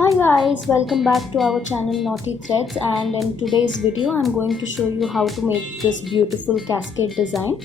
Hi guys, welcome back to our channel Naughty Threads, and in today's video I'm going to show you how to make this beautiful cascade design.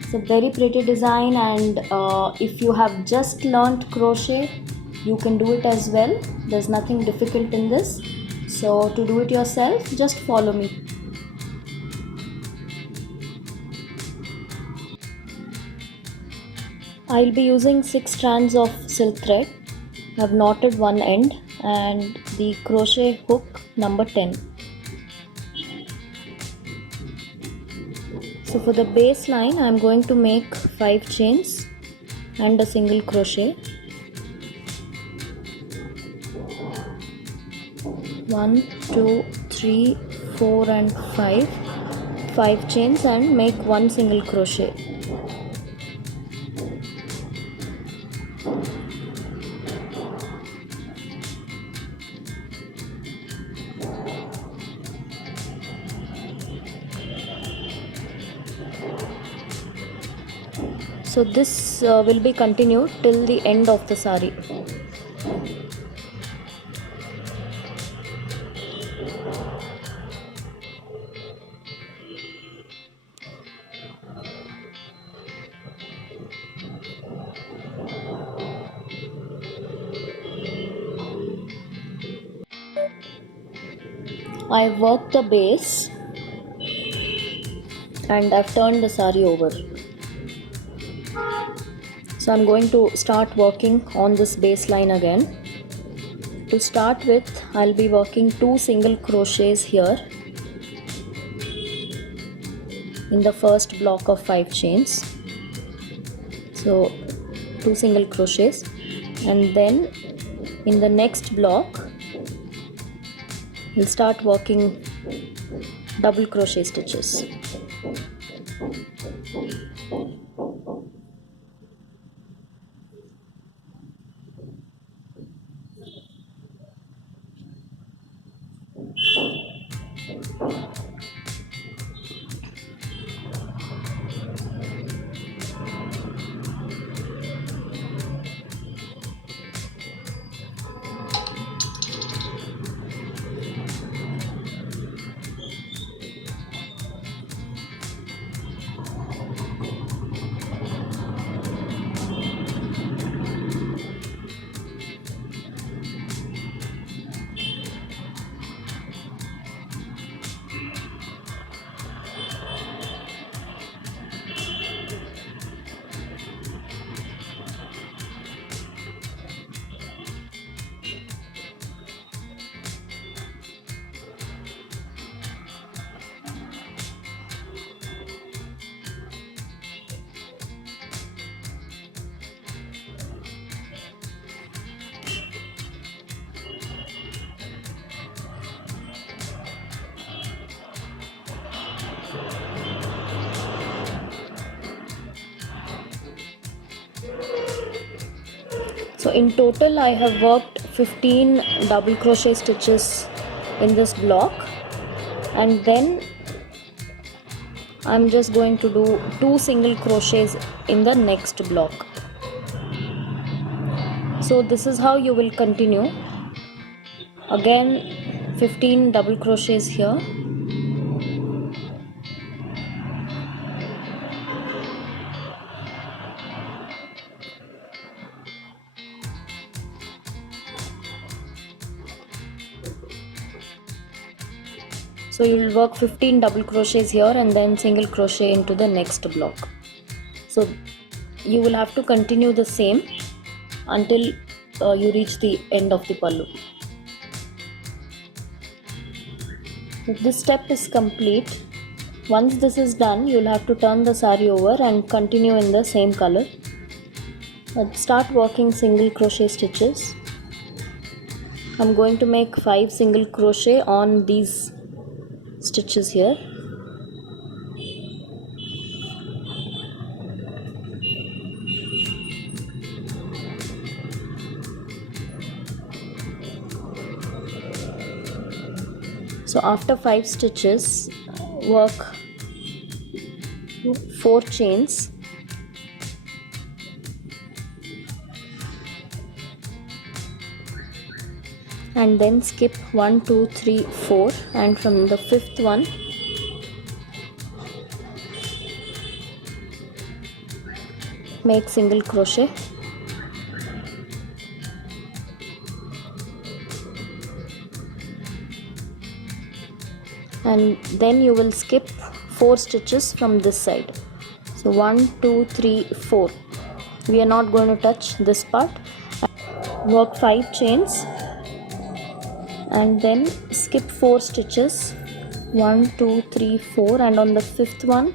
It's a very pretty design, and if you have just learnt crochet you can do it as well. There's nothing difficult in this, so to do it yourself just follow me. I'll be using 6 strands of silk thread. I've knotted one end and the crochet hook number 10. So for the baseline I'm going to make 5 chains and a single crochet. 1, 2, 3, 4 and 5. 5 chains and make one single crochet. So this will be continued till the end of the saree. I've worked the base and I've turned the saree over. So I'm going to start working on this baseline again. To start with, I'll be working 2 single crochets here in the first block of 5 chains. So 2 single crochets, and then in the next block we'll start working double crochet stitches. So in total I have worked 15 double crochet stitches in this block, and then I'm just going to do 2 single crochets in the next block. So this is how you will continue. Again 15 double crochets here. So you will work 15 double crochets here and then single crochet into the next block. So you will have to continue the same until you reach the end of the pallu. If this step is complete, once this is done, you will have to turn the saree over and continue in the same color. Start working single crochet stitches. I'm going to make 5 single crochet on these stitches here. So after 5 stitches, work 4 chains and then skip 1 2 3 4, and from the fifth one make single crochet, and then you will skip 4 stitches from this side. So 1 2 3 4, we are not going to touch this part. Work 5 chains and then skip 4 stitches, 1 2 3 4, and on the fifth one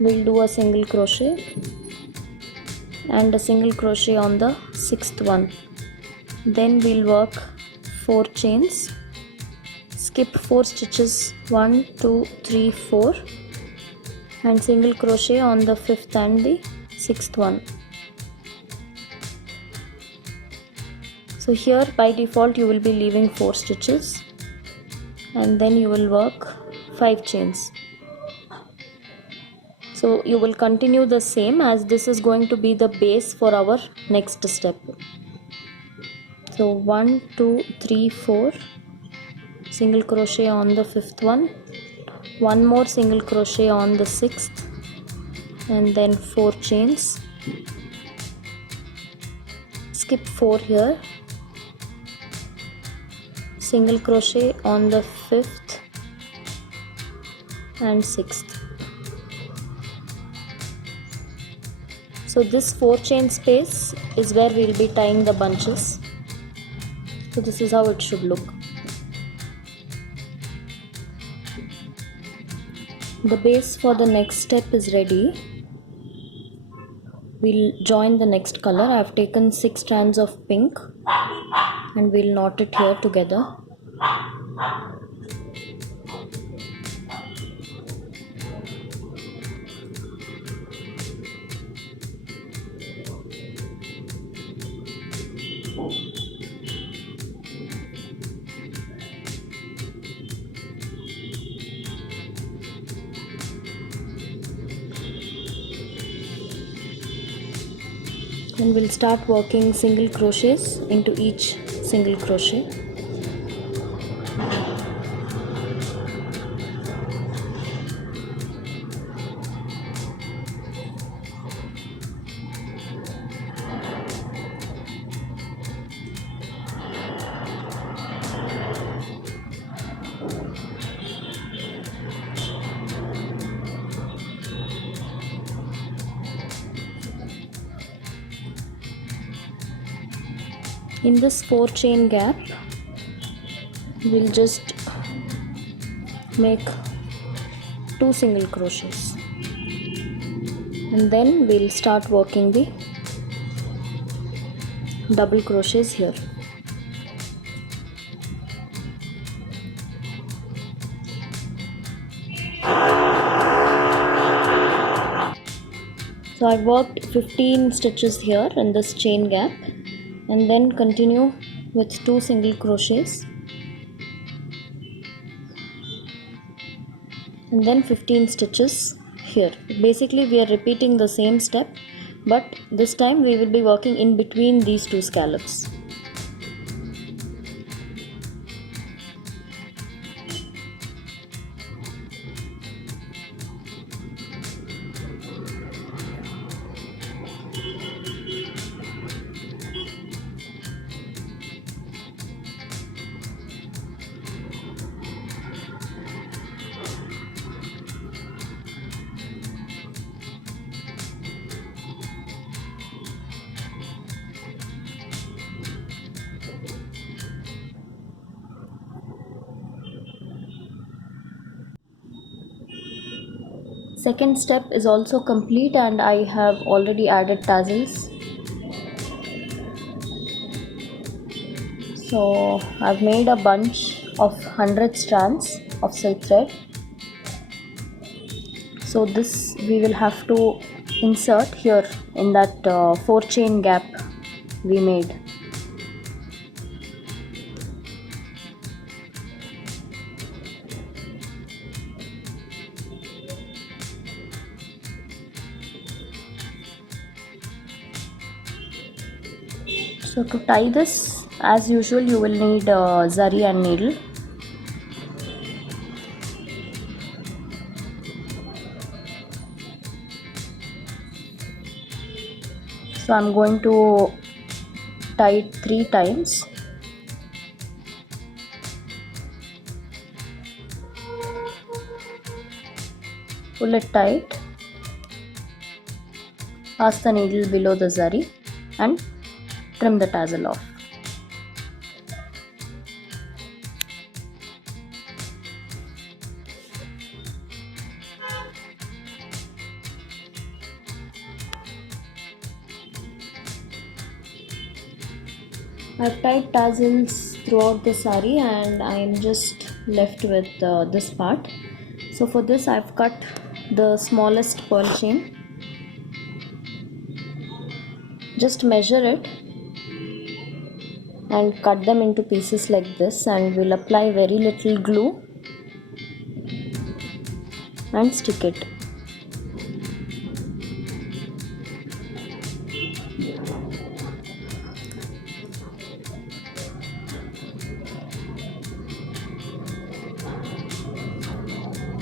we'll do a single crochet and a single crochet on the sixth one. Then we'll work 4 chains, skip 4 stitches, 1 2 3 4, and single crochet on the fifth and the sixth one. So here by default you will be leaving 4 stitches, and then you will work 5 chains. So you will continue the same, as this is going to be the base for our next step. So 1 2 3 4, single crochet on the fifth one, one more single crochet on the sixth, and then 4 chains, skip 4 here, single crochet on the fifth and sixth. So this 4 chain space is where we will be tying the bunches. So this is how it should look. The base for the next step is ready. We'll join the next color. I have taken 6 strands of pink and we'll knot it here together. And we'll start working single crochets into each single crochet. In this 4 chain gap, we'll just make 2 single crochets, and then we'll start working the double crochets here. So I worked 15 stitches here in this chain gap, and then continue with 2 single crochets, and then 15 stitches here. Basically we are repeating the same step, but this time we will be working in between these 2 scallops. Second step is also complete, and I have already added tassels. So I've made a bunch of 100 strands of silk thread. So this we will have to insert here in that 4 chain gap we made. So to tie this, As usual, you will need zari and needle. So I'm going to tie it 3 times. Pull it tight. Pass the needle below the zari and trim the tassel off. I've tied tassels throughout the saree and I am just left with this part. So for this I've cut the smallest pearl chain. Just measure it and cut them into pieces like this, and we'll apply very little glue and stick it.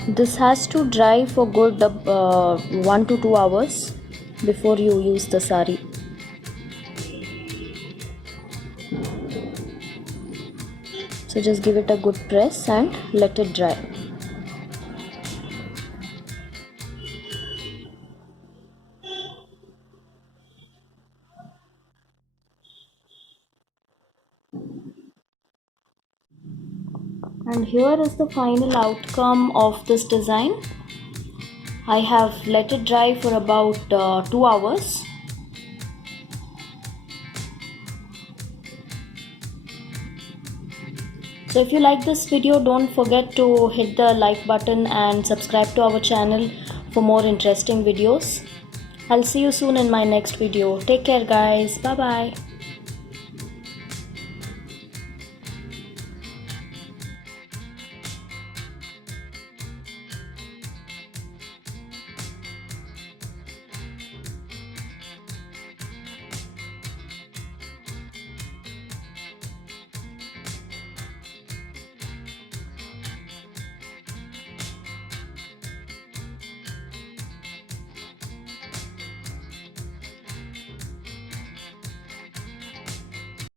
This has to dry for good 1 to 2 hours before you use the saree. So just give it a good press and let it dry. And here is the final outcome of this design. I have let it dry for about 2 hours. So if you like this video, don't forget to hit the like button and subscribe to our channel for more interesting videos. I'll see you soon in my next video. Take care guys. Bye bye.